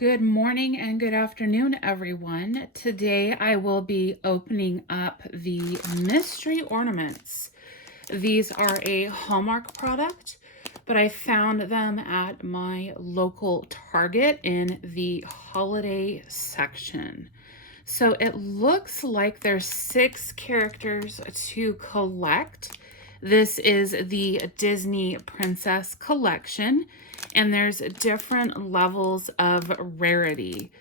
Good morning and good afternoon, everyone. Today I will be opening up the mystery ornaments. These are a Hallmark product, but I found them at my local Target in the holiday section. So it looks like there's 6 characters to collect. This is the Disney Princess collection, and there's different levels of rarity.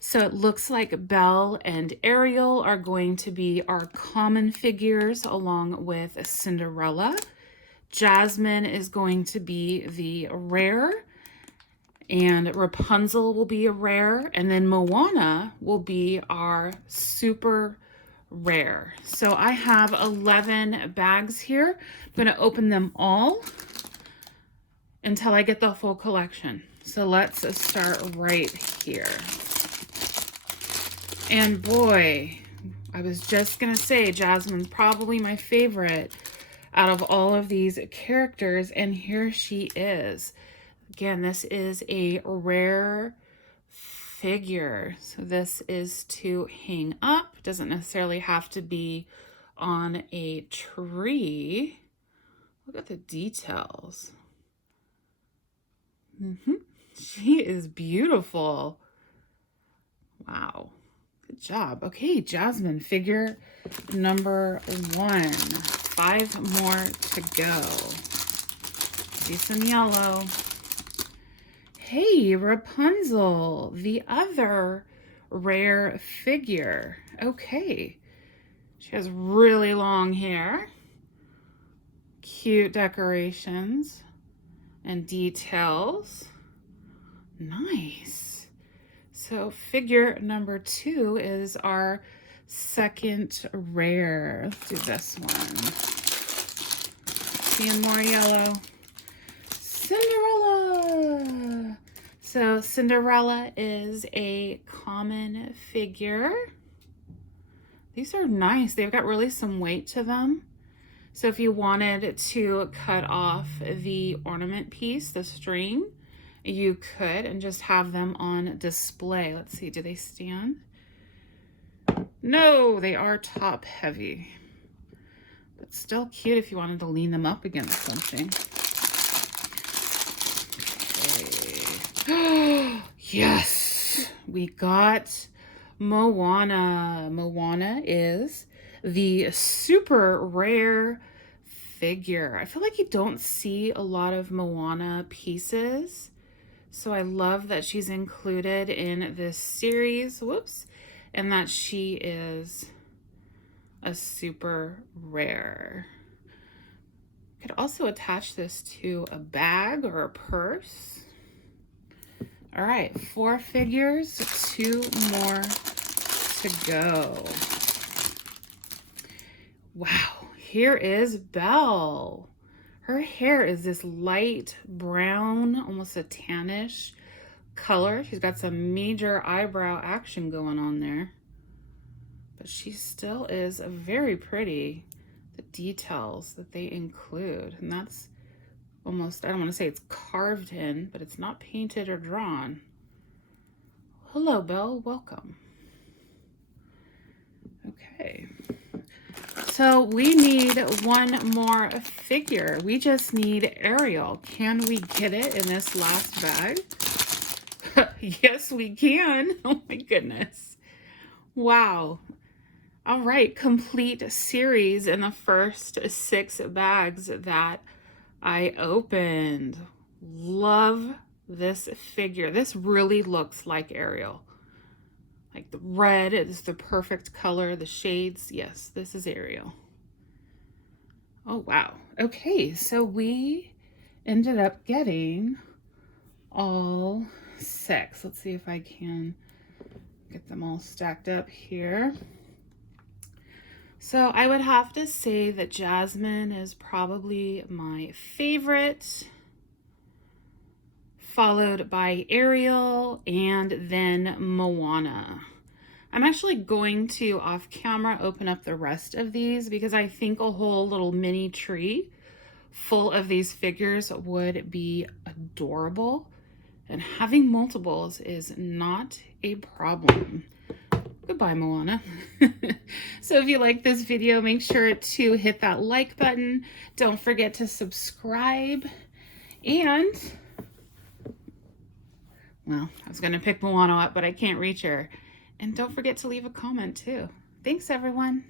So it looks like Belle and Ariel are going to be our common figures along with Cinderella. Jasmine is going to be the rare, and Rapunzel will be a rare, and then Moana will be our super rare. So I have 11 bags here. I'm going to open them all until I get the full collection. So let's start right here. And boy, I was just going to say Jasmine's probably my favorite out of all of these characters, and here she is. Again, this is a rare figure. So this is to hang up. Doesn't necessarily have to be on a tree. Look at the details. She is beautiful. Wow. Good job. Okay, Jasmine, figure number 1. 5 more to go. See some yellow. Hey, Rapunzel, the other rare figure. Okay. She has really long hair. Cute decorations and details. Nice. So figure number 2 is our second rare. Let's do this one. Seeing more yellow. Cinderella. So Cinderella is a common figure. These are nice. They've got really some weight to them. So if you wanted to cut off the ornament piece, the string, you could and just have them on display. Let's see, do they stand? No, they are top heavy. But still cute if you wanted to lean them up against something. Yes, we got Moana. Moana is the super rare figure. I feel like you don't see a lot of Moana pieces, so I love that she's included in this series. Whoops. And that she is a super rare. Could also attach this to a bag or a purse. All right, 4 figures, 2 more to go. Wow, here is Belle. Her hair is this light brown, almost a tannish color. She's got some major eyebrow action going on there. But she still is very pretty. The details that they include, and that's almost, I don't want to say it's carved in, but it's not painted or drawn. Hello, Belle, welcome. Okay, so we need 1 more figure. We just need Ariel. Can we get it in this last bag? Yes, we can. Oh my goodness. Wow. All right, complete series in the first 6 bags that I opened. Love this figure. This really looks like Ariel. Like the red is the perfect color, the shades. Yes, this is Ariel. Oh, wow. Okay, so we ended up getting all 6. Let's see if I can get them all stacked up here. So I would have to say that Jasmine is probably my favorite, followed by Ariel, and then Moana. I'm actually going to, off camera, open up the rest of these because I think a whole little mini tree full of these figures would be adorable. And having multiples is not a problem. Goodbye, Moana. So if you like this video, make sure to hit that like button. Don't forget to subscribe. And, well, I was going to pick Moana up, but I can't reach her. And don't forget to leave a comment, too. Thanks, everyone.